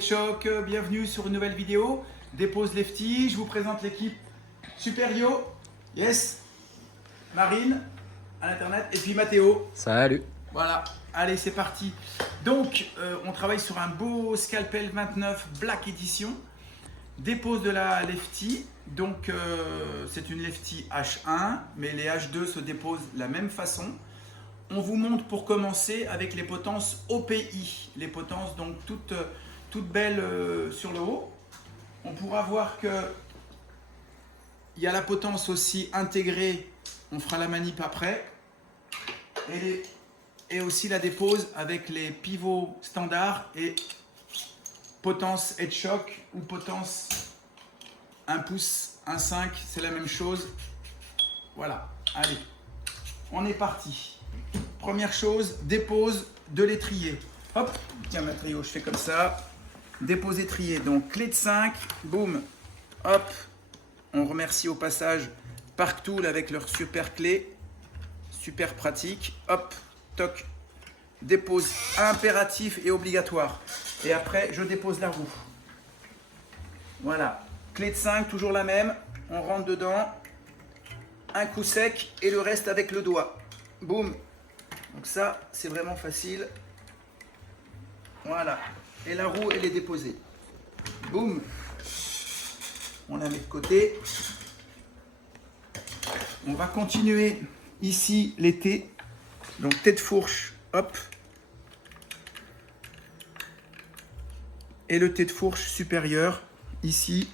Choc, bienvenue sur une nouvelle vidéo. Dépose Lefty, je vous présente l'équipe Superio, yes, Marine à l'internet et puis Mathéo. Salut. Voilà, allez c'est parti. Donc on travaille sur un beau scalpel 29 Black Edition. Dépose de la Lefty, donc c'est une Lefty H1, mais les H2 se déposent de la même façon. On vous montre pour commencer avec les potences OPI, les potences donc toutes belles sur le haut. On pourra voir que il y a la potence aussi intégrée, on fera la manip après, et aussi la dépose avec les pivots standards et potence head shock ou potence 1 pouce, 1,5, c'est la même chose. Voilà, allez, on est parti. Première chose, dépose de l'étrier. Hop, tiens Mathéo, je fais comme ça. Dépose étrier, donc clé de 5, boum, hop. On remercie au passage Parktool avec leur super clé, super pratique. Hop, toc, dépose impératif et obligatoire. Et après, je dépose la roue. Voilà, clé de 5, toujours la même. On rentre dedans, un coup sec et le reste avec le doigt. Boum. Donc ça, c'est vraiment facile. Voilà. Et la roue, elle est déposée. Boum. On la met de côté. On va continuer ici les T. Donc tête fourche, hop. Et le tête fourche supérieur, ici.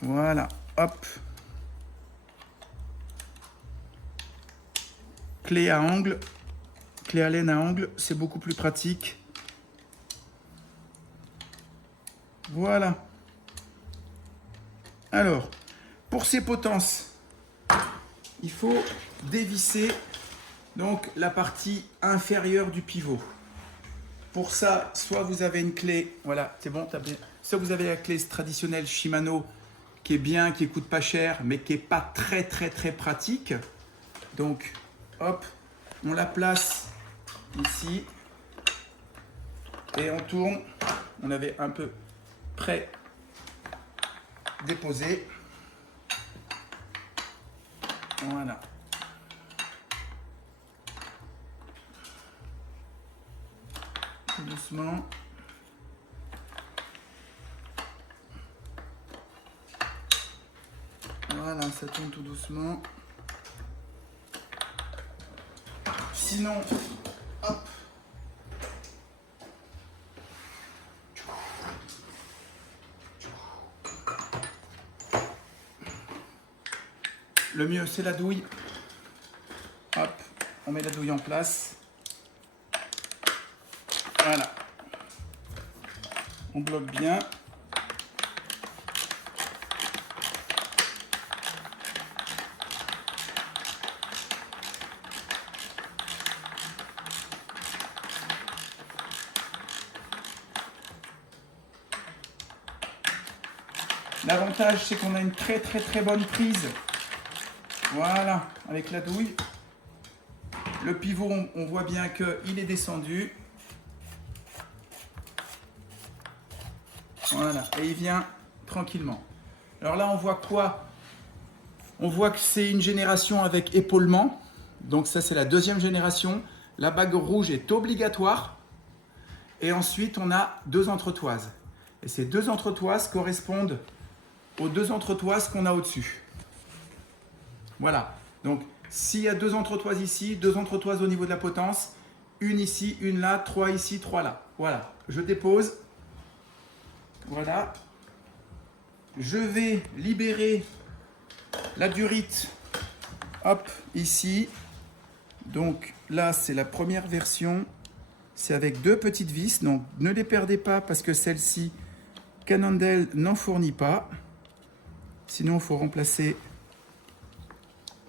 Voilà, hop. Clé à angle, clé à laine à angle, c'est beaucoup plus pratique. Voilà. Alors, pour ces potences, il faut dévisser donc la partie inférieure du pivot. Pour ça, soit vous avez une clé, voilà, c'est bon, soit vous avez la clé traditionnelle Shimano qui est bien, qui coûte pas cher, mais qui est pas très pratique. Donc, hop, on la place ici et on tourne. On avait un peu près déposé. Voilà. Tout doucement. Voilà, ça tourne tout doucement. Sinon, hop. Le mieux, c'est la douille. Hop, on met la douille en place. Voilà. On bloque bien. L'avantage, c'est qu'on a une très bonne prise. Voilà, avec la douille. Le pivot, on voit bien qu'il est descendu. Voilà, et il vient tranquillement. Alors là, on voit quoi? On voit que c'est une génération avec épaulement. Donc ça, c'est la deuxième génération. La bague rouge est obligatoire. Et ensuite, on a deux entretoises. Et ces deux entretoises correspondent aux deux entretoises qu'on a au-dessus. Voilà. Donc, s'il y a deux entretoises ici, deux entretoises au niveau de la potence, une ici, une là, trois ici, trois là. Voilà. Je dépose. Voilà. Je vais libérer la durite. Hop, ici. Donc là, c'est la première version. C'est avec deux petites vis. Donc, ne les perdez pas parce que celle-ci, Cannondale n'en fournit pas. Sinon, il faut remplacer.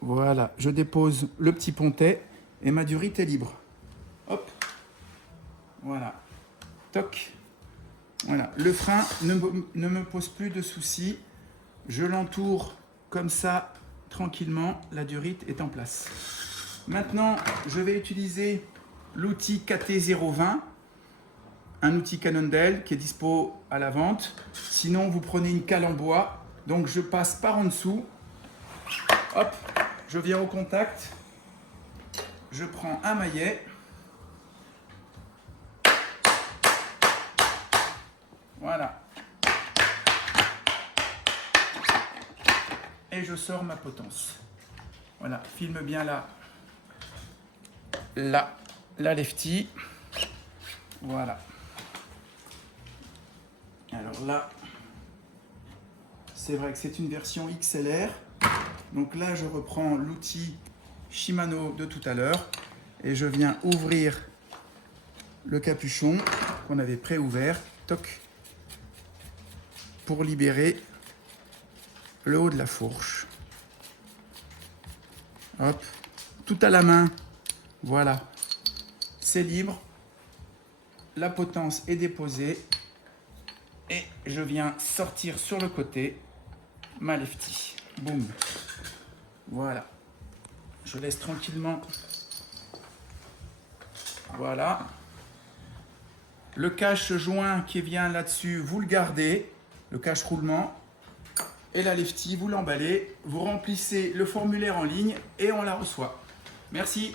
Voilà, je dépose le petit pontet et ma durite est libre. Hop. Voilà. Toc. Voilà. Le frein ne me pose plus de soucis. Je l'entoure comme ça, tranquillement. La durite est en place. Maintenant, je vais utiliser l'outil KT020. un outil Cannondale qui est dispo à la vente. Sinon, vous prenez une cale en bois. Donc, je passe par en dessous. Hop, je viens au contact. Je prends un maillet. Voilà. Et je sors ma potence. Voilà, filme bien la lefty. Voilà. Alors là, c'est vrai que c'est une version XLR. Donc là, je reprends l'outil Shimano de tout à l'heure et je viens ouvrir le capuchon qu'on avait pré-ouvert. Toc. Pour libérer le haut de la fourche. Hop, tout à la main. Voilà, c'est libre. La potence est déposée. Et je viens sortir sur le côté ma lefty. Boum. Voilà. Je laisse tranquillement. Voilà. Le cache joint qui vient là-dessus, vous le gardez. Le cache roulement. Et la lefty, vous l'emballez. Vous remplissez le formulaire en ligne et on la reçoit. Merci.